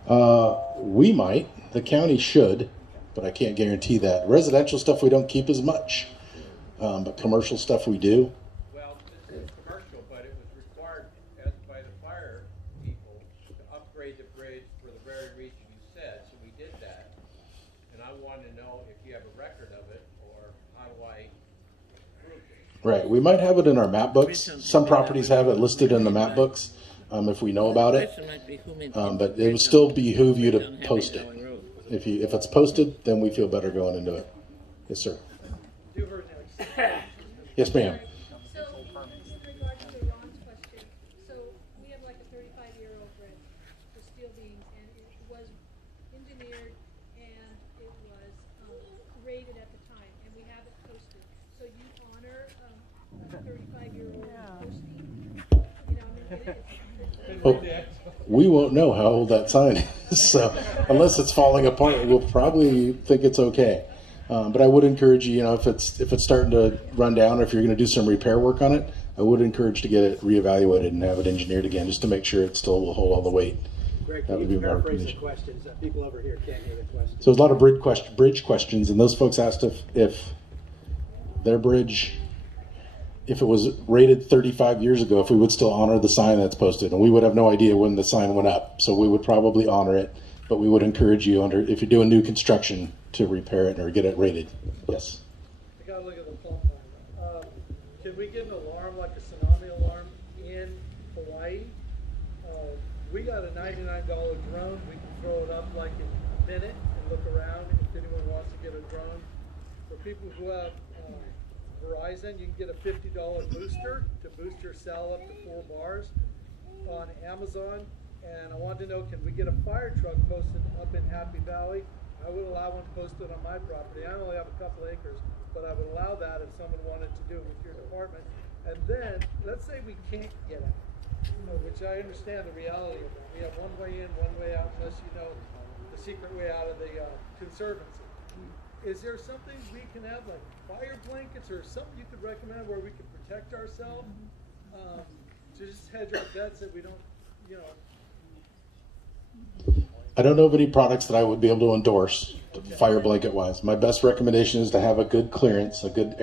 that? We might. The county should, but I can't guarantee that. Residential stuff we don't keep as much, but commercial stuff we do. Well, this is commercial, but it was required as by the fire people to upgrade the bridge for the very reason you said. So we did that, and I want to know if you have a record of it, or how do I prove it? Right. We might have it in our map books. Some properties have it listed in the map books if we know about it. But it would still behoove you to post it. If it's posted, then we feel better going into it. Yes, sir. Yes, ma'am. So, in regard to Ron's question, so we have like a 35-year-old bridge with steel beams, and it was engineered and it was rated at the time, and we have it posted. So you honor a 35-year-old posting? You know, I mean, We won't know how old that sign is, so unless it's falling apart, we'll probably think it's okay. But I would encourage you, if it's starting to run down, or if you're going to do some repair work on it, I would encourage to get it reevaluated and have it engineered again, just to make sure it still will hold all the weight. Greg, That would can be you my paraphrase the recommendation. questions? People over here can't hear the questions. So there's a lot of bridge questions, and those folks asked if their bridge, if it was rated 35 years ago, if we would still honor the sign that's posted, and we would have no idea when the sign went up. So we would probably honor it, but we would encourage you, if you're doing new construction, to repair it or get it rated. Yes. I gotta look at the plumb timer. Can we get an alarm like a tsunami alarm in Hawaii? We got a $99 drone. We can throw it up like in a minute and look around if anyone wants to get a drone. For people who have Verizon, you can get a $50 booster to boost your cell up to 4 bars on Amazon. And I wanted to know, can we get a fire truck posted up in Happy Valley? I would allow one posted on my property. I only have a couple acres, but I would allow that if someone wanted to do it with your department. And then, let's say we can't get out, which I understand the reality of that. We have one way in, one way out, unless you know the secret way out of the Conservancy. Is there something we can have, like fire blankets or something you could recommend where we could protect ourselves? To just hedge our bets that we don't, I don't know of any products that I would be able to endorse, fire blanket wise. My best recommendation is to have a good clearance, a good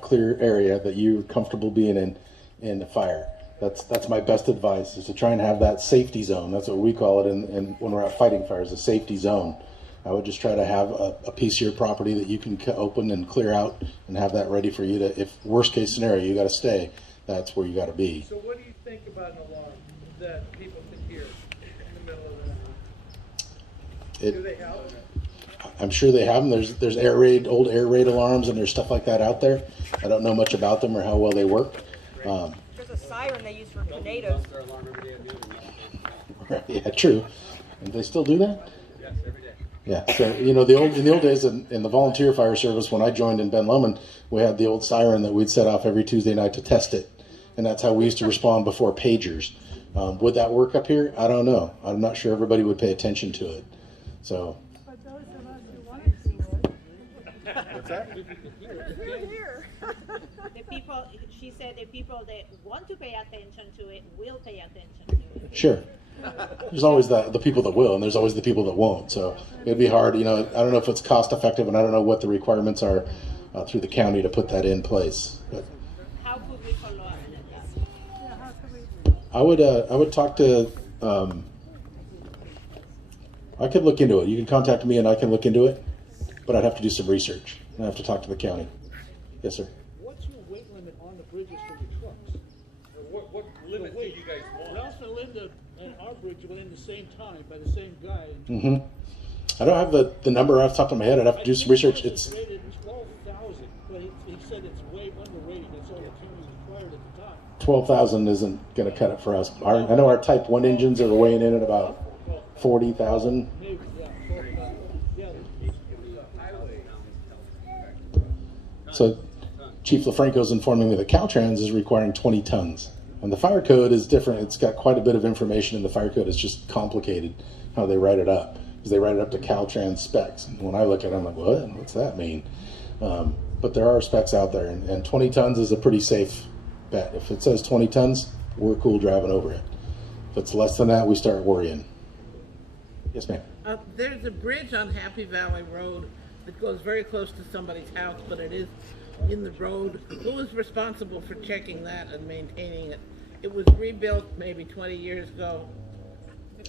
clear area that you're comfortable being in the fire. That's my best advice, is to try and have that safety zone. That's what we call it when we're out fighting fires, a safety zone. I would just try to have a piece of your property that you can open and clear out and have that ready for you to, if worst case scenario, you got to stay, that's where you got to be. So what do you think about an alarm that people can hear in the middle of the night? Do they have them? I'm sure they have them. There's old air raid alarms, and there's stuff like that out there. I don't know much about them or how well they work. There's a siren they use for tornadoes. Yeah, true. And they still do that? Yes, every day. Yeah, so in the old days in the volunteer fire service, when I joined in Ben Lomond, we had the old siren that we'd set off every Tuesday night to test it, and that's how we used to respond before pagers. Would that work up here? I don't know. I'm not sure everybody would pay attention to it. So. But those of us who wanted to would. What's that? We're here. The people, she said, the people that want to pay attention to it will pay attention to it. Sure. There's always the people that will, and there's always the people that won't. So it'd be hard. I don't know if it's cost effective, and I don't know what the requirements are through the county to put that in place. But how could we follow up on that? Yeah, how could we? I would talk to. I could look into it. You can contact me, and I can look into it. But I'd have to do some research. I have to talk to the county. Yes, sir. What's your weight limit on the bridges for your trucks? Or what limit do you guys want? Ralph and Linda and our bridge went in the same time by the same guy. Mm-hmm. I don't have the number off the top of my head. I'd have to do some research. It's rated 12,000, but he said it's way underrated. That's all the county required at the time. 12,000 isn't going to cut it for us. I know our Type 1 engines are weighing in at about 40,000. Maybe, yeah. 12,000. Yeah. So Chief LaFranco's informing me that Caltrans is requiring 20 tons. And the fire code is different. It's got quite a bit of information in the fire code. It's just complicated how they write it up. Because they write it up to Caltrans specs. And when I look at it, I'm like, what? What's that mean? But there are specs out there. And 20 tons is a pretty safe bet. If it says 20 tons, we're cool driving over it. If it's less than that, we start worrying. Yes, ma'am. There's a bridge on Happy Valley Road that goes very close to somebody's house, but it is in the road. Who is responsible for checking that and maintaining it? It was rebuilt maybe 20 years ago.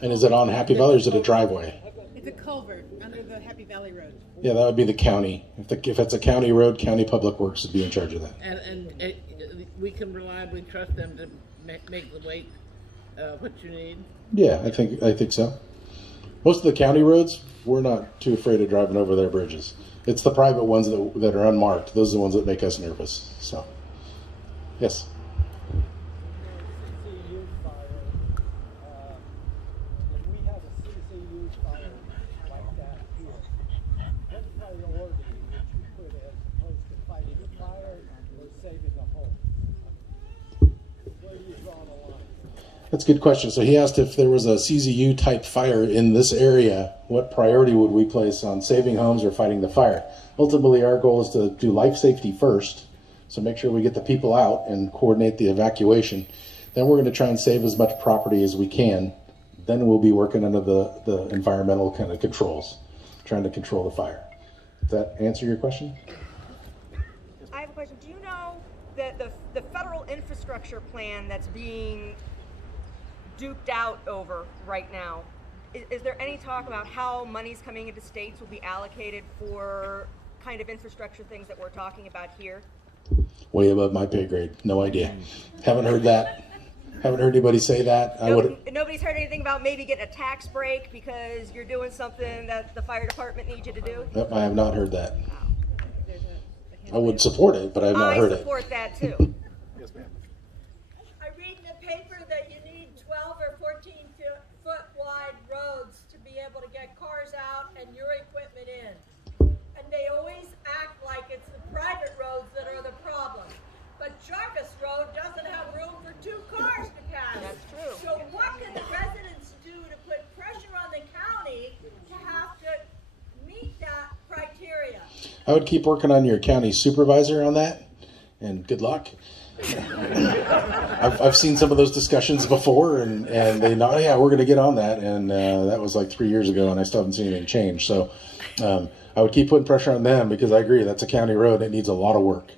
And is it on Happy Valley or is it a driveway? It's a culvert under the Happy Valley Road. Yeah, that would be the county. If it's a county road, County Public Works would be in charge of that. And we can reliably trust them to make the weight what you need. Yeah, I think so. Most of the county roads, we're not too afraid of driving over their bridges. It's the private ones that are unmarked. Those are the ones that make us nervous. So, yes. CCU fire, if we have a CCU fire like that here, what priority would you put as opposed to fighting a fire or saving a home? Where do you draw the line? That's a good question. So he asked if there was a CZU type fire in this area, what priority would we place on saving homes or fighting the fire? Ultimately, our goal is to do life safety first. So make sure we get the people out and coordinate the evacuation. Then we're going to try and save as much property as we can. Then we'll be working under the environmental kind of controls, trying to control the fire. Does that answer your question? I have a question. Do you know that the federal infrastructure plan that's being duped out over right now, is there any talk about how money's coming into states will be allocated for kind of infrastructure things that we're talking about here? Way above my pay grade. No idea. Haven't heard that. Haven't heard anybody say that. Nobody's heard anything about maybe getting a tax break because you're doing something that the fire department needs you to do? Nope, I have not heard that. I would support it, but I have not heard it. I support that too. Yes, ma'am. I read in the paper that you need 12 or 14 foot wide roads to be able to get cars out and your equipment in. And they always act like it's the private roads that are the problem. But Jarvis Road doesn't have room for 2 cars to pass. That's true. So what can the residents do to put pressure on the county to have to meet that criteria? I would keep working on your county supervisor on that, and good luck. I've seen some of those discussions before, and they know, yeah, we're going to get on that, and that was like 3 years ago, and I still haven't seen anything change. So I would keep putting pressure on them because I agree that's a county road. It needs a lot of work,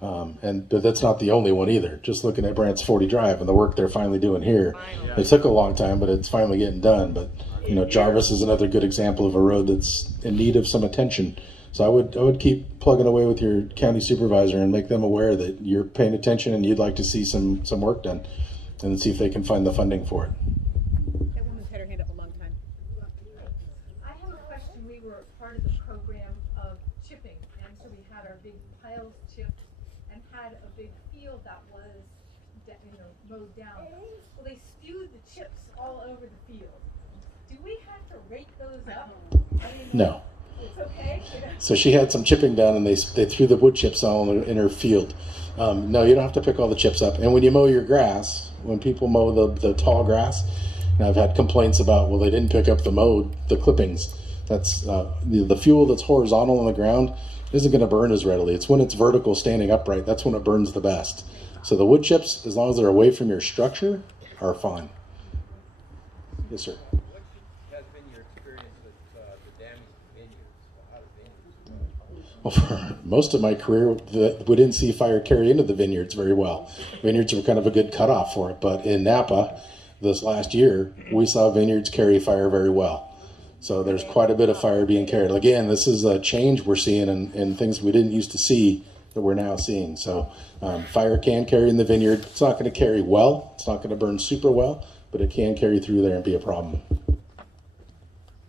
but that's not the only one either. Just looking at Branciforte Drive and the work they're finally doing here, it took a long time, but it's finally getting done. But Jarvis is another good example of a road that's in need of some attention. So I would keep plugging away with your county supervisor and make them aware that you're paying attention and you'd like to see some work done, and see if they can find the funding for it. That woman's had her hand up a long time. I have a question. We were part of the program of chipping, and so we had our big piles chipped and had a big field that was mowed down. Well, they spewed the chips all over the field. Do we have to rake those up No. It's okay? So she had some chipping done, and they threw the wood chips all in her field. No, you don't have to pick all the chips up. And when you mow your grass, when people mow the tall grass, and I've had complaints about, well, they didn't pick up the clippings. That's the fuel that's horizontal on the ground isn't going to burn as readily. It's when it's vertical, standing upright, that's when it burns the best. So the wood chips, as long as they're away from your structure, are fine. Yes, sir. What has been your experience with the damaged vineyards? How do vineyards Well, for most of my career, we didn't see fire carry into the vineyards very well. Vineyards were kind of a good cutoff for it, but in Napa this last year, we saw vineyards carry fire very well. So there's quite a bit of fire being carried. Again, this is a change we're seeing in things we didn't used to see that we're now seeing. So fire can carry in the vineyard. It's not going to carry well. It's not going to burn super well, but it can carry through there and be a problem.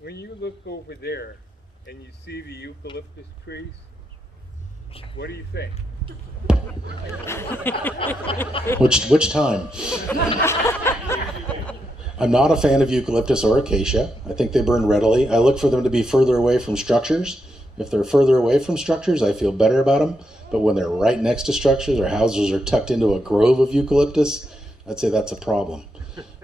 When you look over there and you see the eucalyptus trees, what do you think? Which time? I'm not a fan of eucalyptus or acacia. I think they burn readily. I look for them to be further away from structures. If they're further away from structures, I feel better about them. But when they're right next to structures or houses are tucked into a grove of eucalyptus, I'd say that's a problem.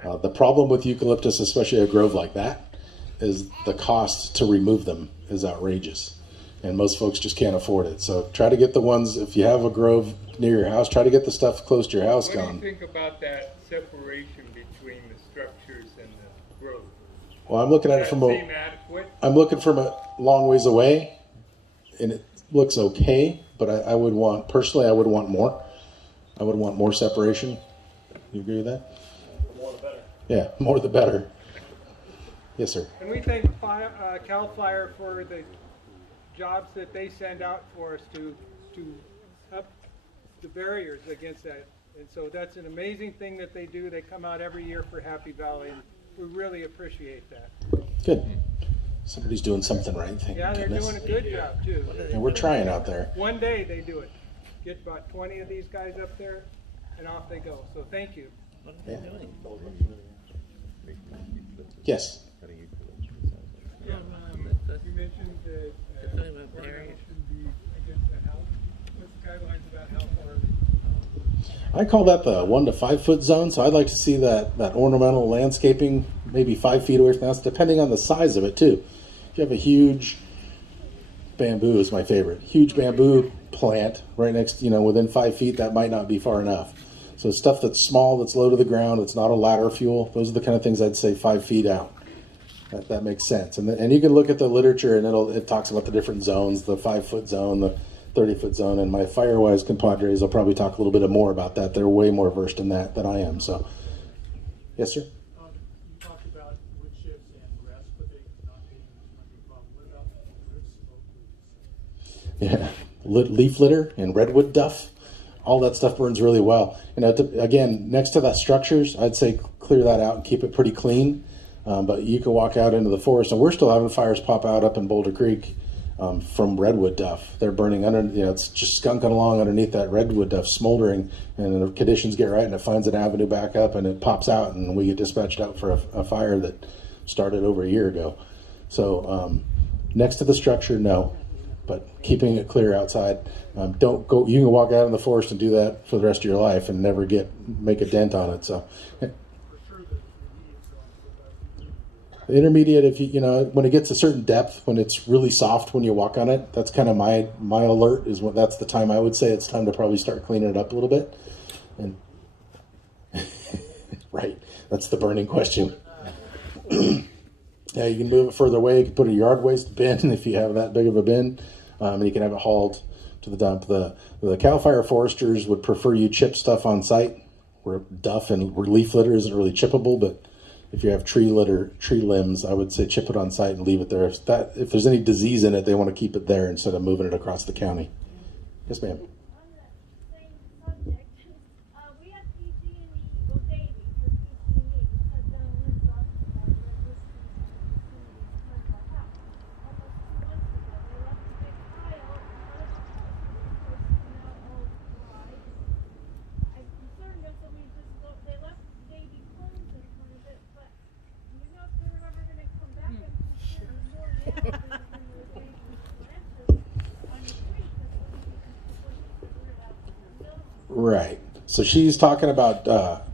The problem with eucalyptus, especially a grove like that, is the cost to remove them is outrageous. And most folks just can't afford it. So try to get the ones, if you have a grove near your house, try to get the stuff close to your house gone. What do you think about that separation between the structures and the grove? Well, I'm looking at it from I'm looking from a long ways away, and it looks okay, but I would want, personally, I would want more. I would want more separation. You agree with that? The more the better. Yeah, more the better. Yes, sir. And we thank CAL FIRE for the jobs that they send out for us to up the barriers against that. And so that's an amazing thing that they do. They come out every year for Happy Valley, and we really appreciate that. Good. Somebody's doing something right. Thank Yeah, they're goodness. doing a good job, too. And we're trying out there. One day they do it. Get about 20 of these guys up there, and off they go. So thank you. Yeah. Yes. Yeah, you mentioned that ornamental shouldn't be against the house. What's the guidelines about how far? I call that the 1 to 5 foot zone. So I'd like to see that ornamental landscaping maybe 5 feet away from the house, depending on the size of it too. If you have a huge bamboo is my favorite. Huge bamboo plant right next, within 5 feet, that might not be far enough. So stuff that's small, that's low to the ground, it's not a ladder fuel. Those are the kind of things I'd say 5 feet out. That makes sense. And you can look at the literature, and it talks about the different zones, the 5 foot zone, the 30 foot zone, and my Firewise compadres will probably talk a little bit more about that. They're way more versed in that than I am. So, yes, sir. You talked about wood chips and grass clippings not being a problem. What about roots? Yeah, leaf litter and redwood duff. All that stuff burns really well. Again, next to that structures, I'd say clear that out and keep it pretty clean. But you can walk out into the forest, and we're still having fires pop out up in Boulder Creek from redwood duff. They're burning under, it's just skunking along underneath that redwood duff, smoldering, and the conditions get right, and it finds an avenue back up, and it pops out, and we get dispatched out for a fire that started over a year ago. So next to the structure, no, but keeping it clear outside. Don't go. You can walk out in the forest and do that for the rest of your life and never make a dent on it. So. The intermediate, if when it gets a certain depth, when it's really soft when you walk on it, that's kind of my alert is when that's the time I would say it's time to probably start cleaning it up a little bit. And right, that's the burning question. Yeah, you can move it further away. You can put a yard waste bin if you have that big of a bin, and you can have it hauled to the dump. The CAL FIRE foresters would prefer you chip stuff on site, where duff and leaf litter isn't really chippable, but if you have tree limbs, I would say chip it on site and leave it there. If there's any disease in it, they want to keep it there instead of moving it across the county. Yes, ma'am. Right. So she's talking about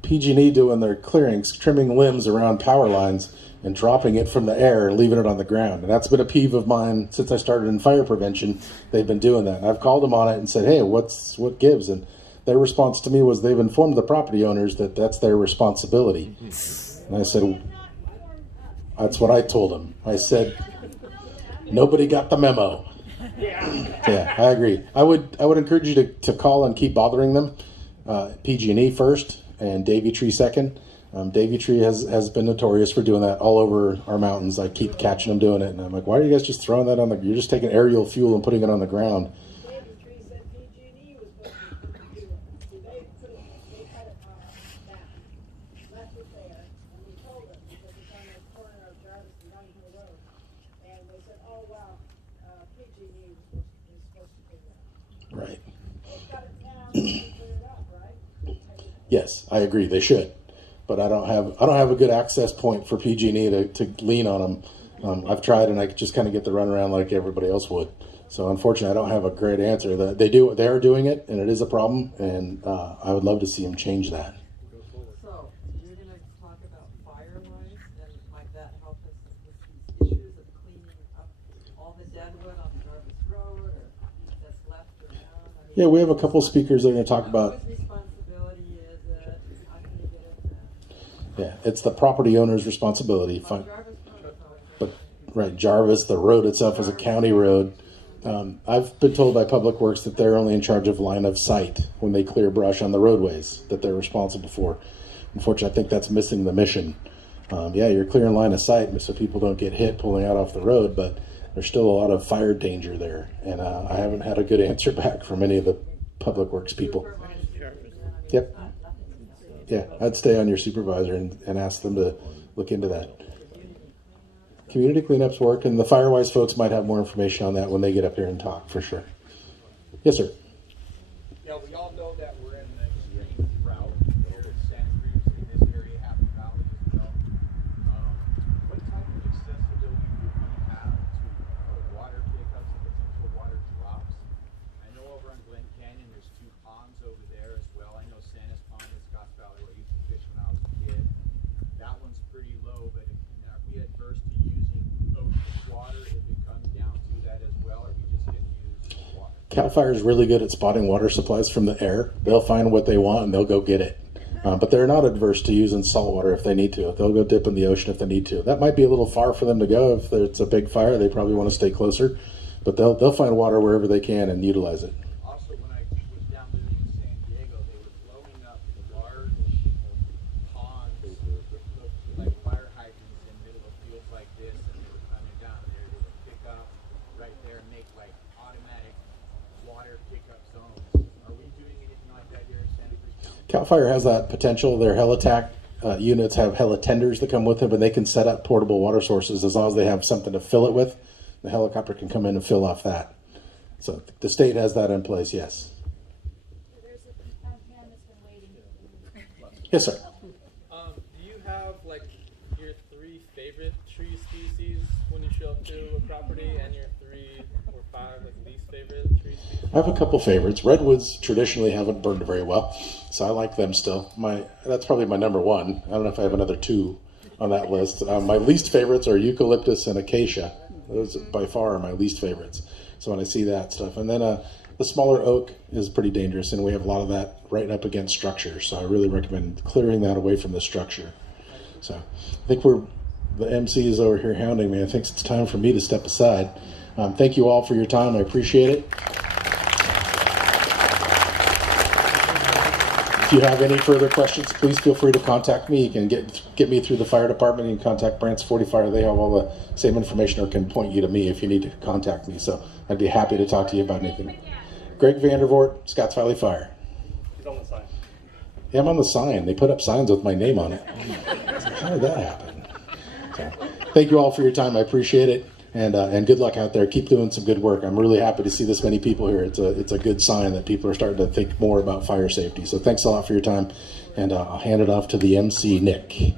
PG&E doing their clearings, trimming limbs around power lines and dropping it from the air and leaving it on the ground. And that's been a peeve of mine since I started in fire prevention. They've been doing that. And I've called them on it and said, hey, what gives? And their response to me was they've informed the property owners that that's their responsibility. And I said, that's what I told them. I said, nobody got the memo. Yeah, I agree. I would encourage you to call and keep bothering them. PG&E first and Davy Tree second. Davy Tree has been notorious for doing that all over our mountains. I keep catching them doing it, and I'm like, why are you guys just throwing that on the? You're just taking aerial fuel and putting it on the ground. Right. Yes, I agree. They should, but I don't have a good access point for PG&E to lean on them. I've tried, and I just kind of get the runaround like everybody else would. So unfortunately, I don't have a great answer. They are doing it, and it is a problem, and I would love to see them change that. So you're going to talk about fire lines, and might that help us with these issues of cleaning up all the dead wood on Jarvis Road, or that's left or down? I mean, Yeah, we have a couple speakers that are going to talk about. Whose responsibility is it? How can you get it there? Yeah, it's the property owner's responsibility. But right, Jarvis, the road itself is a county road. I've been told by Public Works that they're only in charge of line of sight when they clear brush on the roadways that they're responsible for. Unfortunately, I think that's missing the mission. Yeah, you're clearing line of sight so people don't get hit pulling out off the road, but there's still a lot of fire danger there. And I haven't had a good answer back from any of the Public Works people. Yep. Yeah, I'd stay on your supervisor and ask them to look into that. Community cleanups work, and the Firewise folks might have more information on that when they get up here and talk, for sure. Yes, sir. Yeah, we all know that we're in the extreme drought here at Santa Cruz in this area, Happy Valley as well. What type of accessibility would we have to water pickups and potential water drops? I know over on Glen Canyon there's 2 ponds over there as well. I know Santa's Pond in Scotts Valley where I used to fish when I was a kid. That one's pretty low, but are we adverse to using ocean water if it comes down to that as well, or are we just going to use water? CAL FIRE is really good at spotting water supplies from the air. They'll find what they want and they'll go get it. But they're not adverse to using salt water if they need to. They'll go dip in the ocean if they need to. That might be a little far for them to go. If it's a big fire, they probably want to stay closer. But they'll find water wherever they can and utilize it. Also, when I was down living in San Diego, they were blowing up large ponds that looked like fire hydrants in the middle of fields like this, and they were coming down there. They would pick up right there and make like automatic water pickup zones. Are we doing anything like that here in Santa Cruz County? CAL FIRE has that potential. Their helitack units have helitenders that come with them, and they can set up portable water sources as long as they have something to fill it with. The helicopter can come in and fill off that. So the state has that in place, yes. There's a man that's been waiting. Yes, sir. Do you have like your 3 favorite tree species when you show up to a property, and your 3 or 5 like least favorite tree species? I have a couple favorites. Redwoods traditionally haven't burned very well, so I like them still. That's probably my number 1. I don't know if I have another 2 on that list. My least favorites are eucalyptus and acacia. Those by far are my least favorites. So when I see that stuff, and then the smaller oak is pretty dangerous, and we have a lot of that right up against structures. So I really recommend clearing that away from the structure. So I think the MC is over here hounding me. I think it's time for me to step aside. Thank you all for your time. I appreciate it. If you have any further questions, please feel free to contact me. You can get me through the fire department. You can contact Branciforte Fire. They have all the same information, or can point you to me if you need to contact me. So I'd be happy to talk to you about anything. Greg Vandervoort, Scotts Valley Fire. He's on the sign. Yeah, I'm on the sign. They put up signs with my name on it. How did that happen? So, thank you all for your time. I appreciate it. And good luck out there. Keep doing some good work. I'm really happy to see this many people here. It's a good sign that people are starting to think more about fire safety. So thanks a lot for your time. And I'll hand it off to the MC, Nick.